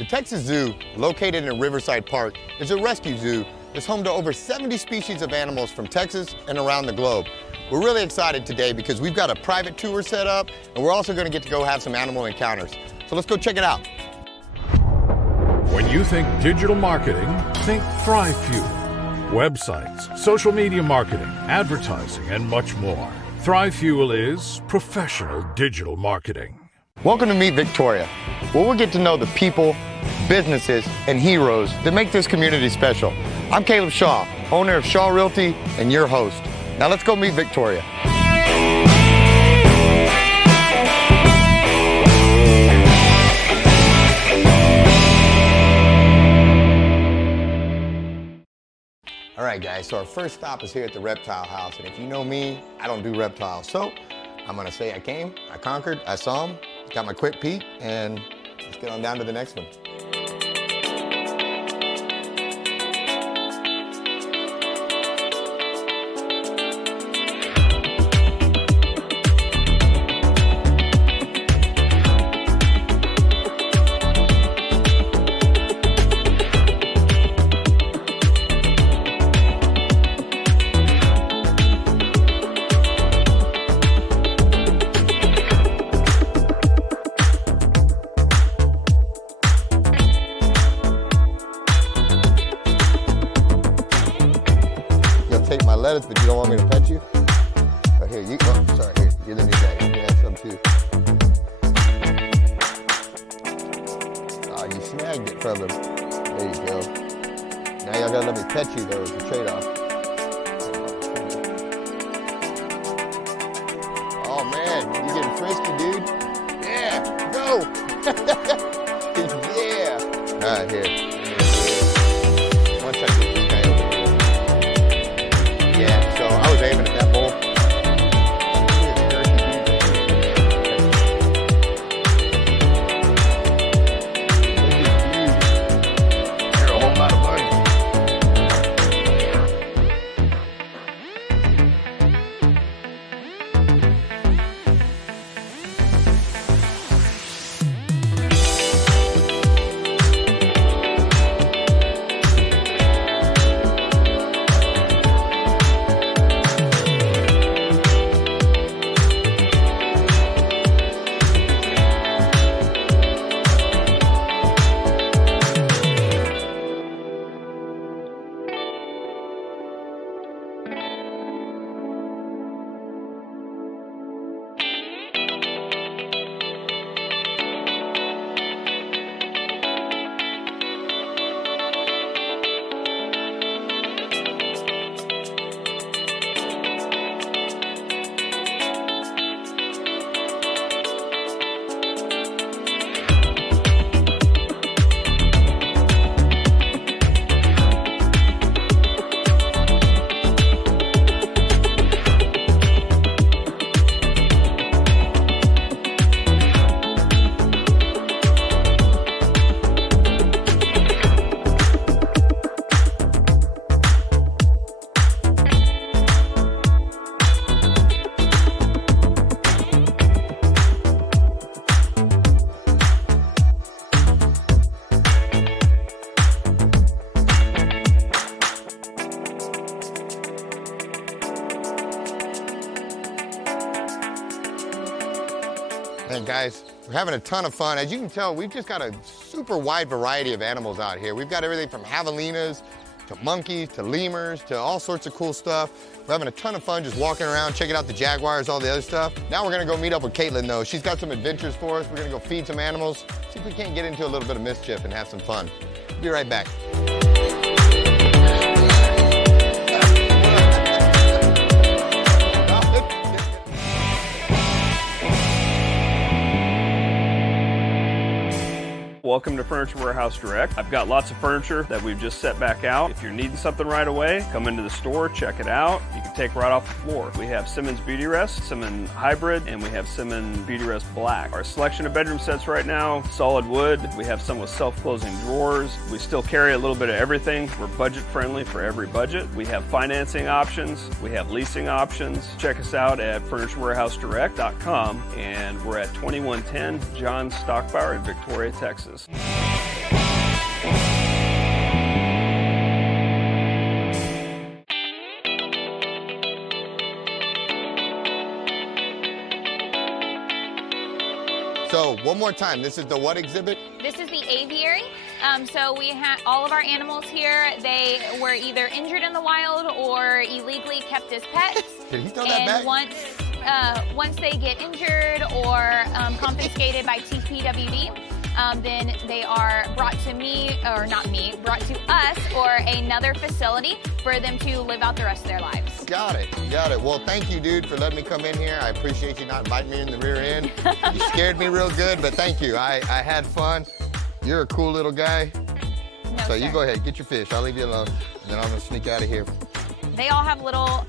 The Texas Zoo, located in Riverside Park, is a rescue zoo that's home to over 70 species of animals from Texas and around the globe. We're really excited today because we've got a private tour set up, and we're also going to get to go have some animal encounters. So let's go check it out. When you think digital marketing, think ThriveFuel. Websites, social media marketing, advertising, and much more. ThriveFuel is professional digital marketing. Welcome to Meet Victoria, where we'll get to know the people, businesses, and heroes that make this community special. I'm Caleb Shaw, owner of Shaw Realty and your host. Now let's go meet Victoria. All right, guys, so our first stop is here at the reptile house. And if you know me, I don't do reptiles. So I'm gonna say I came, I conquered, I saw them, got my quick peek, and let's get on down to the next one. Take my lettuce, but you don't want me to pet you? Oh, here, you, oh, sorry, here, you're the new guy. You can have some too. Oh, you snagged it from him. There you go. Now y'all gotta let me pet you though, it's a trade-off. Oh man, you getting frisky, dude? Yeah, go! Yeah! All right, here. One second. Yeah, so I was aiming at that bull. They're a whole lot of money. And guys, we're having a ton of fun. As you can tell, we've just got a super wide variety of animals out here. We've got everything from javelinas to monkeys to lemurs to all sorts of cool stuff. We're having a ton of fun just walking around, checking out the jaguars, all the other stuff. Now we're gonna go meet up with Katlyn though. She's got some adventures for us. We're gonna go feed some animals, see if we can't get into a little bit of mischief and have some fun. Be right back. Welcome to Furniture Warehouse Direct. I've got lots of furniture that we've just set back out. If you're needing something right away, come into the store, check it out. You can take right off the floor. We have Simmons Beauty Rest, Simmons Hybrid, and we have Simmons Beauty Rest Black. Our selection of bedroom sets right now, solid wood. We have some with self-closing drawers. We still carry a little bit of everything. We're budget friendly for every budget. We have financing options. We have leasing options. Check us out at FurnitureWarehouseDirect.com, and we're at 2110 John Stockbauer in Victoria, Texas. So one more time, this is the what exhibit? This is the aviary. So we have all of our animals here. They were either injured in the wild or illegally kept as pets. Did he throw that back? Once they get injured or confiscated by TPWD, then they are brought to me, or not me, brought to us or another facility for them to live out the rest of their lives. Got it. Well, thank you, dude, for letting me come in here. I appreciate you not biting me in the rear end. You scared me real good, but thank you. I had fun. You're a cool little guy. No, So sir. you go ahead, get your fish. I'll leave you alone. And then I'm gonna sneak out of here. They all have little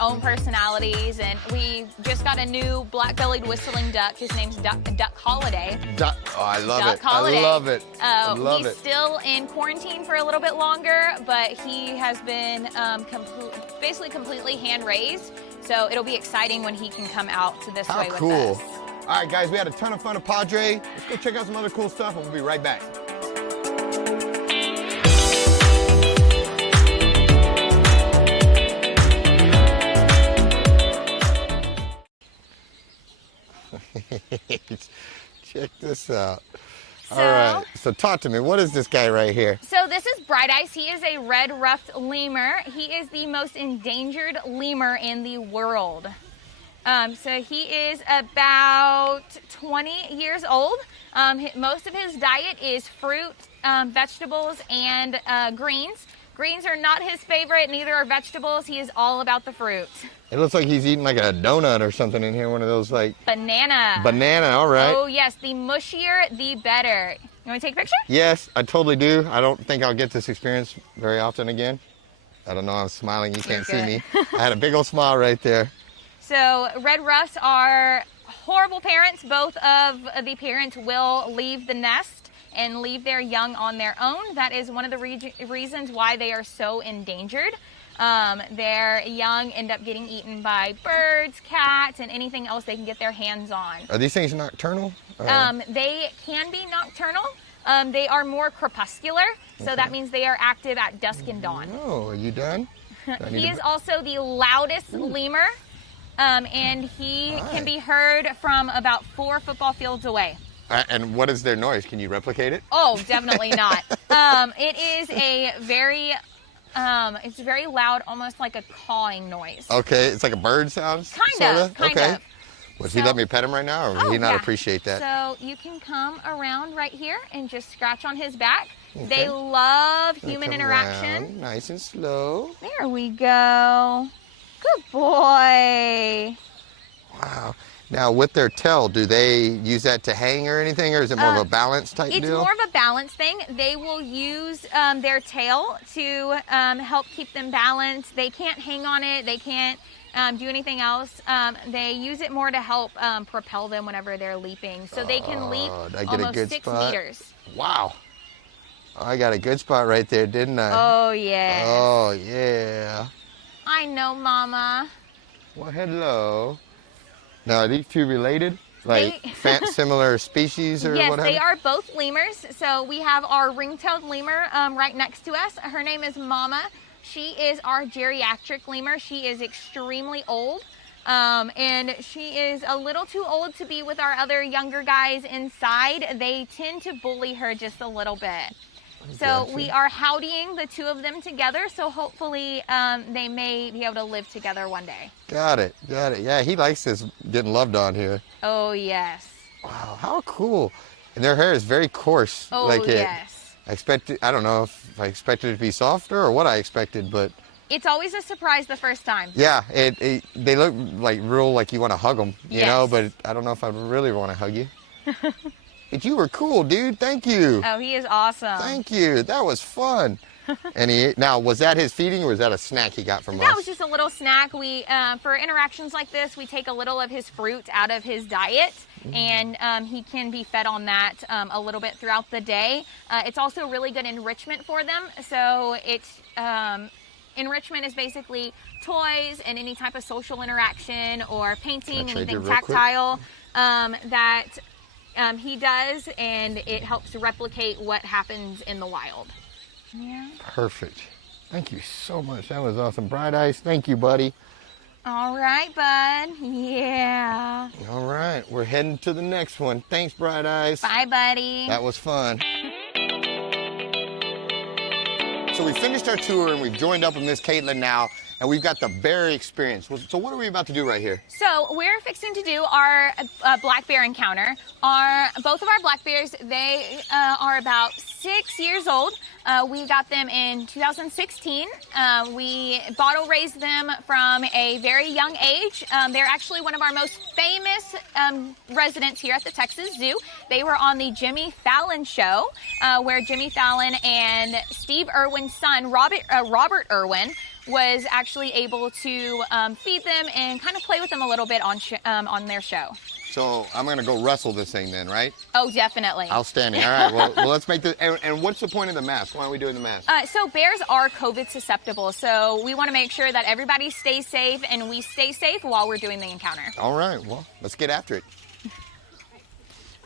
own personalities, and we just got a new black-bellied whistling duck. His name's Duck Holiday. Oh, I love Duck it. Holiday. I love it. I love He's it. still in quarantine for a little bit longer, but he has been basically completely hand-raised. So it'll be exciting when he can come out to this way with Cool. us. All right, guys, we had a ton of fun at Padre. Let's go check out some other cool stuff, and we'll be right back. Check this out. All right, so talk to me. What is this guy right here? So this is Bright Eyes. He is a red-ruffed lemur. He is the most endangered lemur in the world. So he is about 20 years old. Most of his diet is fruit, vegetables, and greens. Greens are not his favorite, neither are vegetables. He is all about the fruit. It looks like he's eating like a donut or something in here, one of those like... Banana. Banana, all right. Oh yes, the mushier, the better. You want to take a picture? Yes, I totally do. I don't think I'll get this experience very often again. I don't know, I'm smiling, you can't see me. I had a big old smile right there. So red ruffs are horrible parents. Both of the parents will leave the nest and leave their young on their own. That is one of the reasons why they are so endangered. Their young end up getting eaten by birds, cats, and anything else they can get their hands on. Are these things nocturnal? They can be nocturnal. They are more crepuscular, so that means they are active at dusk and dawn. Oh, are you done? He is also the loudest lemur, and he can be heard from about 4 football fields away. And what is their noise? Can you replicate it? Oh, definitely not. It is a very, it's very loud, almost like a cawing noise. Okay, it's like a bird sound? Kind of. Would he let me pet him right now, or would he not appreciate that? So you can come around right here and just scratch on his back. Okay. They love human interaction. Around, nice and slow. There we go. Good boy. Wow. Now, with their tail, do they use that to hang or anything, or is it more of a balance type deal? It's more of a balance thing. They will use their tail to help keep them balanced. They can't hang on it. They can't do anything else. They use it more to help propel them whenever they're leaping. So they can leap almost 6 meters. Wow. I got a good spot right there, didn't I? Oh, yeah. Oh, yeah. I know, Mama. Well, hello. Now, are these two related? Like similar species or whatever? Yes, they are both lemurs. So we have our ring-tailed lemur right next to us. Her name is Mama. She is our geriatric lemur. She is extremely old. And she is a little too old to be with our other younger guys inside. They tend to bully her just a little bit. So we are howdying the two of them together, so hopefully they may be able to live together one day. Got it. Yeah, he likes this getting loved on here. Oh, yes. Wow, how cool. And their hair is very coarse. Oh, yes. I don't know if I expected it to be softer or what I expected, but... It's always a surprise the first time. Yeah, they look like real, like you want to hug them, you know, but I don't know if I really want to hug you. But you were cool, dude. Thank you. Oh, he is awesome. Thank you. That was fun. And now, was that his feeding or was that a snack he got from us? That was just a little snack. We, for interactions like this, we take a little of his fruit out of his diet, and he can be fed on that a little bit throughout the day. It's also really good enrichment for them. So it's enrichment is basically toys and any type of social interaction or painting, anything tactile that he does, and it helps to replicate what happens in the wild. Yeah. Perfect. Thank you so much. That was awesome. Bright Eyes, thank you, buddy. All right, bud. Yeah. All right, we're heading to the next one. Thanks, Bright Eyes. Bye, buddy. That was fun. So we finished our tour and we've joined up with Miss Katlyn now, and we've got the bear experience. So what are we about to do right here? So we're fixing to do our black bear encounter. Both of our black bears, they are about 6 years old. We got them in 2016. We bottle raised them from a very young age. They're actually one of our most famous residents here at the Texas Zoo. They were on the Jimmy Fallon show, where Jimmy Fallon and Steve Irwin's son, Robert Irwin, was actually able to feed them and kind of play with them a little bit on their show. So I'm gonna go wrestle this thing then, right? Oh, definitely. Outstanding. All right, well let's make this, and what's the point of the mask? Why are we doing the mask? So bears are COVID susceptible, so we want to make sure that everybody stays safe and we stay safe while we're doing the encounter. All right, well, let's get after it.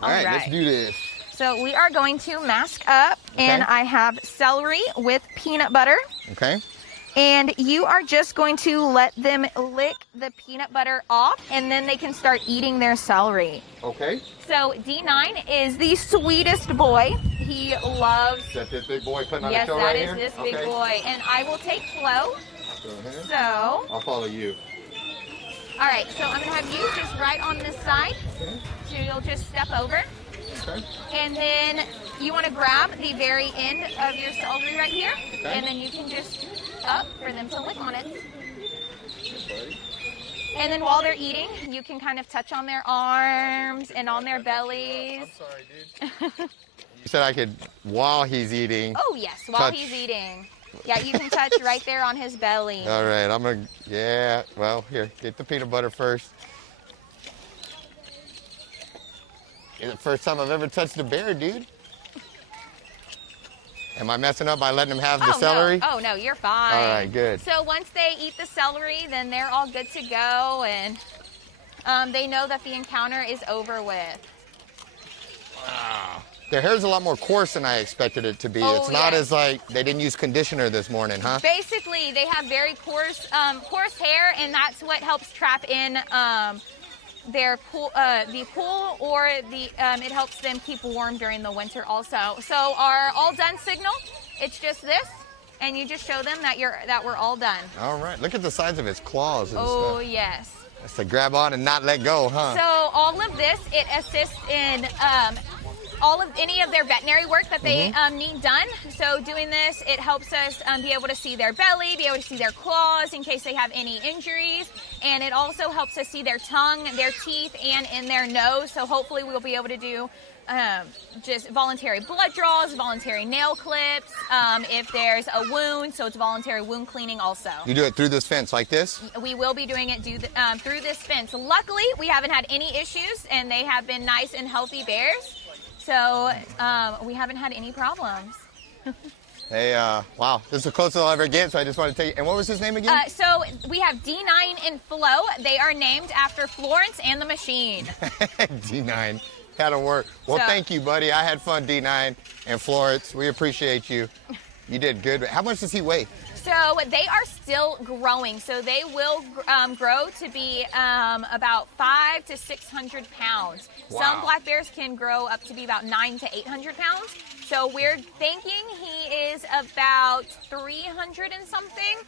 All right, let's do this. So we are going to mask up, and I have celery with peanut butter. Okay. And you are just going to let them lick the peanut butter off, and then they can start eating their celery. Okay. So D9 is the sweetest boy. He loves... Is that this big boy putting on yes, a show right here? Yes, that is this big boy. And I will take Flo. So... I'll follow you. All right, so I'm going to have you just right on this side. Okay. So you'll just step over. Okay. And then you want to grab the very end of your celery right here. Okay. And then you can just up for them to lick on it. And then while they're eating, you can kind of touch on their arms and on their bellies. I'm sorry, dude. You said I could, while he's eating. Oh, yes, while he's eating. Yeah, you can touch right there on his belly. All right, I'm going to, yeah, well, here, get the peanut butter first. It's the first time I've ever touched a bear, dude. Am I messing up by letting them have the celery? No. Oh, no, you're fine. All right, good. So once they eat the celery, then they're all good to go, and they know that the encounter is over with. Wow. Their hair's a lot more coarse than I expected it to be. Oh, it's not as like, they didn't use conditioner this morning, huh? Basically, they have very coarse hair, and that's what helps trap in their pool, the pool, or it helps them keep warm during the winter also. So our all done signal, it's just this, and you just show them that we're all done. All right, look at the size of its claws and stuff. Oh, yes. That's to grab on and not let go, huh? So all of this, it assists in any of their veterinary work that they need done. So doing this, it helps us be able to see their belly, be able to see their claws in case they have any injuries. And it also helps us see their tongue, their teeth, and in their nose. So hopefully we'll be able to do just voluntary blood draws, voluntary nail clips, if there's a wound, so it's voluntary wound cleaning also. You do it through this fence like this? We will be doing it through this fence. Luckily, we haven't had any issues, and they have been nice and healthy bears. So we haven't had any problems. Hey, wow, this is the closest I'll ever get, so I just want to tell you. And what was his name again? So we have D9 and Flo. They are named after Florence and the Machine. D9, that'll work. Well, thank you, buddy. I had fun, D9 and Florence. We appreciate you. You did good. How much does he weigh? So they are still growing. So they will grow to be about 500 to 600 pounds. Wow. Some black bears can grow up to be about 900 to 800 pounds. So we're thinking he is about 300 and something.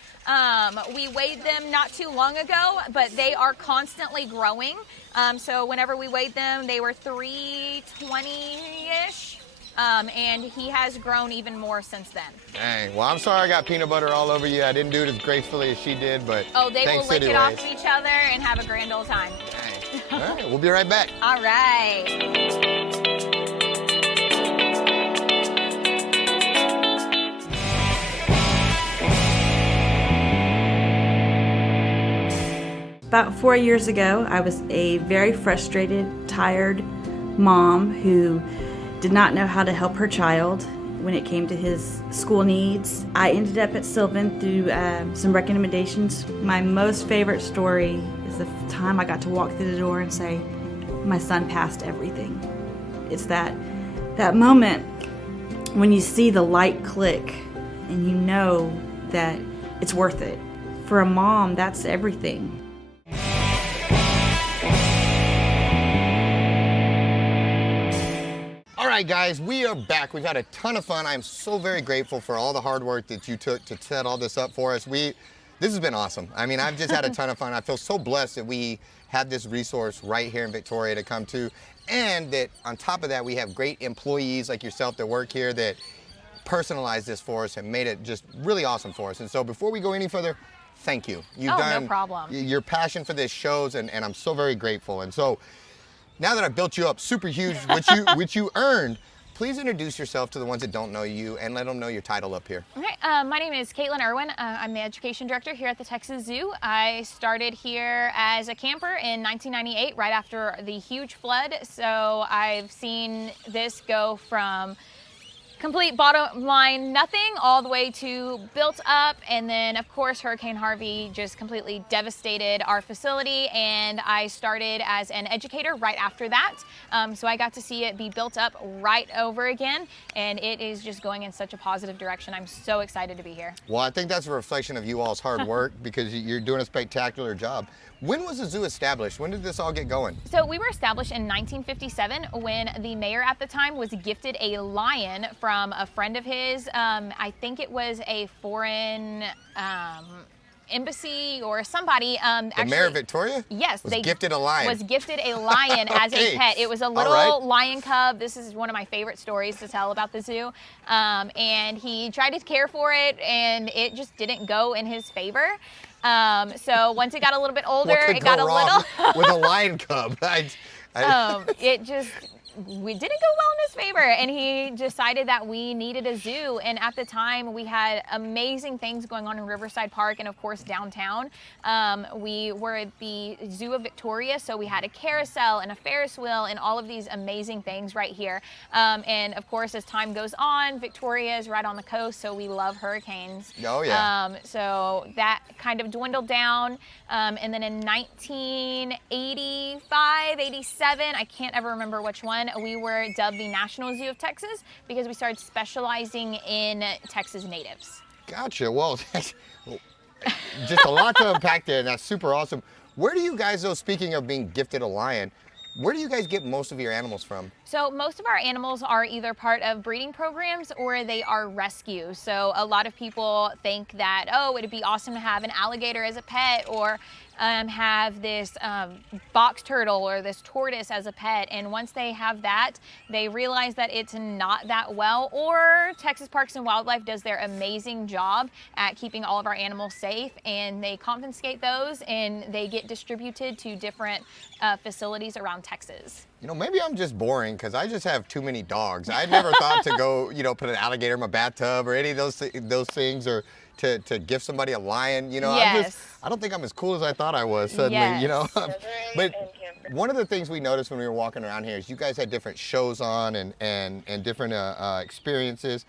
We weighed them not too long ago, but they are constantly growing. So whenever we weighed them, they were 320-ish. And he has grown even more since then. Dang. Well, I'm sorry I got peanut butter all over you. I didn't do it as gracefully as she did, but they will lick anyways. it off to each other and have a grand old time. Dang. All right, we'll be right back. All right. About 4 years ago, I was a very frustrated, tired mom who did not know how to help her child when it came to his school needs. I ended up at Sylvan through some recommendations. My most favorite story is the time I got to walk through the door and say, my son passed everything. It's that moment when you see the light click and you know that it's worth it. For a mom, that's everything. right, guys, we are back. We've had a ton of fun. I'm so very grateful for all the hard work that you took to set all this up for us. This has been awesome. I mean, I've just had a ton of fun. I feel so blessed that we have this resource right here in Victoria to come to, and that on top of that, we have great employees like yourself that work here that personalized this for us and made it just really awesome for us. And so before we go any further, thank you. You've done, no problem. Your passion for this shows, and I'm so very grateful. And so now that I've built you up super huge, which you earned, please introduce yourself to the ones that don't know you and let them know your title up here. Okay, my name is Katlyn Irwin. I'm the education director here at the Texas Zoo. I started here as a camper in 1998, right after the huge flood. So I've seen this go from complete bottom line nothing all the way to built up, and then of course Hurricane Harvey just completely devastated our facility, and I started as an educator right after that. So I got to see it be built up right over again, and it is just going in such a positive direction. I'm so excited to be here. Well, I think that's a reflection of you all's hard work because you're doing a spectacular job. When was the zoo established? When did this all get going? So we were established in 1957 when the mayor at the time was gifted a lion from a friend of his. I think it was a foreign embassy or somebody. The mayor of Victoria? Yes. Was gifted a lion. Was gifted a lion as a pet. It was a little lion cub. This is one of my favorite stories to tell about the zoo. And he tried to care for it, and it just didn't go in his favor. So once it got a little bit older, it got a little with a lion cub. It just we didn't go well in his favor, and he decided that we needed a zoo. And at the time, we had amazing things going on in Riverside Park and of course downtown. We were at the Zoo of Victoria, so we had a carousel and a Ferris wheel and all of these amazing things right here. And of course, as time goes on, Victoria is right on the coast, so we love hurricanes. Oh yeah. So that kind of dwindled down. And then in 1985, 87, I can't ever remember which one, we were dubbed the National Zoo of Texas because we started specializing in Texas natives. Gotcha. Well, just a lot to unpack there, and that's super awesome. Where do you guys, though, speaking of being gifted a lion, where do you guys get most of your animals from? So most of our animals are either part of breeding programs or they are rescue. So a lot of people think that, oh, it'd be awesome to have an alligator as a pet, or have this box turtle or this tortoise as a pet. And once they have that, they realize that it's not that well, or Texas Parks and Wildlife does their amazing job at keeping all of our animals safe, and they confiscate those and they get distributed to different facilities around Texas. You know, maybe I'm just boring because I just have too many dogs. I never thought to go, put an alligator in my bathtub or any of those things, or to gift somebody a lion. Yes. I don't think I'm as cool as I thought I was suddenly, Yes. But one of the things we noticed when we were walking around here is you guys had different shows on and different experiences.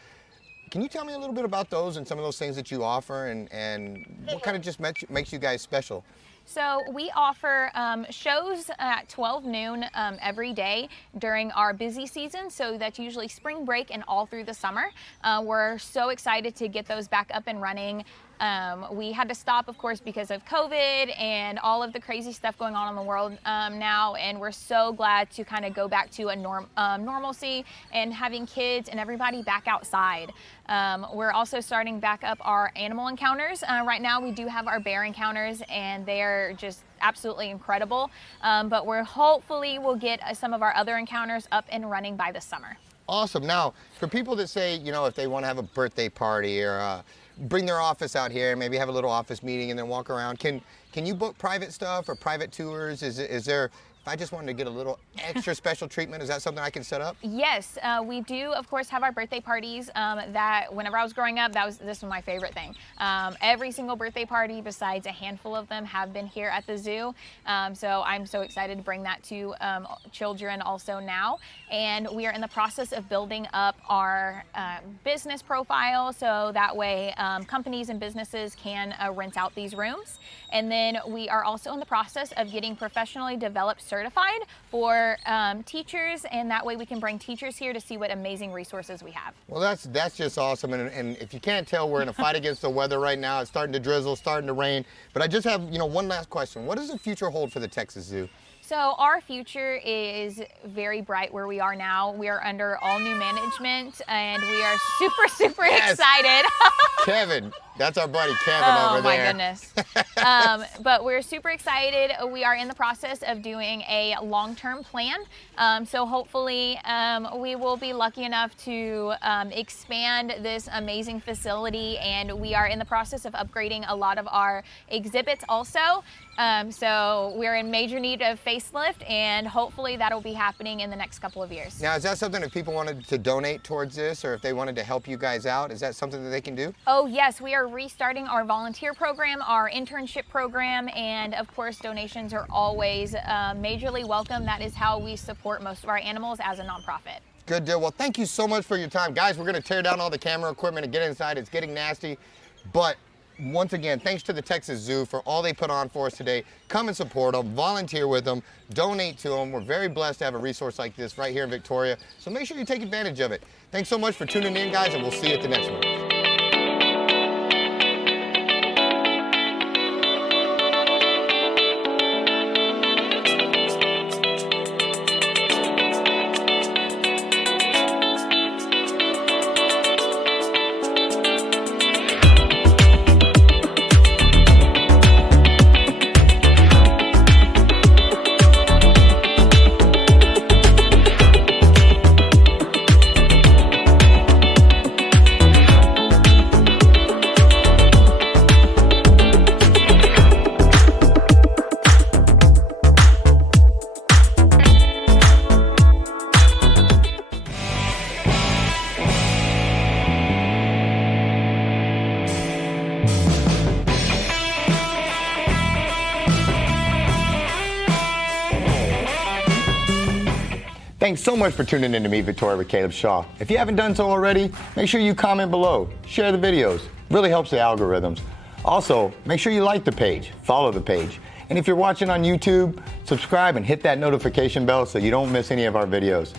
Can you tell me a little bit about those and some of those things that you offer, and what kind of just makes you guys special? So we offer shows at 12 noon every day during our busy season. So that's usually spring break and all through the summer. We're so excited to get those back up and running. We had to stop, of course, because of COVID and all of the crazy stuff going on in the world now, and we're so glad to kind of go back to a normalcy and having kids and everybody back outside. We're also starting back up our animal encounters. Right now we do have our bear encounters, and they're just absolutely incredible, but hopefully we'll get some of our other encounters up and running by the summer. Awesome. Now, for people that say, if they want to have a birthday party or bring their office out here and maybe have a little office meeting and then walk around, can you book private stuff or private tours? Is there, if I just wanted to get a little extra special treatment, is that something I can set up? Yes, we do, of course, have our birthday parties. That whenever I was growing up, this was my favorite thing. Every single birthday party, besides a handful of them, have been here at the zoo. So I'm so excited to bring that to children also now. And we are in the process of building up our business profile, so that way companies and businesses can rent out these rooms. And then we are also in the process of getting professionally developed certified for teachers, and that way we can bring teachers here to see what amazing resources we have. Well, that's just awesome. And if you can't tell, we're in a fight against the weather right now. It's starting to drizzle, starting to rain. But I just have one last question. What does the future hold for the Texas Zoo? So our future is very bright where we are now. We are under all new management and we are super Yes. excited. Kevin, that's our buddy Kevin over there. Oh my goodness. But we're super excited. We are in the process of doing a long-term plan. So hopefully we will be lucky enough to expand this amazing facility, and we are in the process of upgrading a lot of our exhibits also. So we're in major need of facelift, and hopefully that'll be happening in the next couple of years. Now, is that something if people wanted to donate towards this, or if they wanted to help you guys out, is that something that they can do? Oh yes, we are restarting our volunteer program, our internship program, and of course donations are always majorly welcome. That is how we support most of our animals as a nonprofit. Good deal. Well, thank you so much for your time. Guys, we're gonna tear down all the camera equipment and get inside. It's getting nasty. But once again, thanks to the Texas Zoo for all they put on for us today. Come and support them, volunteer with them, donate to them. We're very blessed to have a resource like this right here in Victoria. So make sure you take advantage of it. Thanks so much for tuning in, guys, and we'll see you at the next one. Thanks so much for tuning in to Meet Victoria with Caleb Shaw. If you haven't done so already, make sure you comment below, share the videos. Really helps the algorithms. Also, make sure you like the page, follow the page. And if you're watching on YouTube, subscribe and hit that notification bell so you don't miss any of our videos.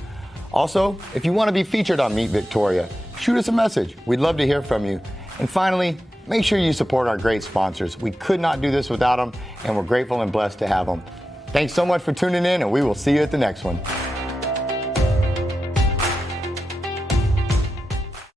Also, if you want to be featured on Meet Victoria, shoot us a message. We'd love to hear from you. And finally, make sure you support our great sponsors. We could not do this without them, and we're grateful and blessed to have them. Thanks so much for tuning in, and we will see you at the next one.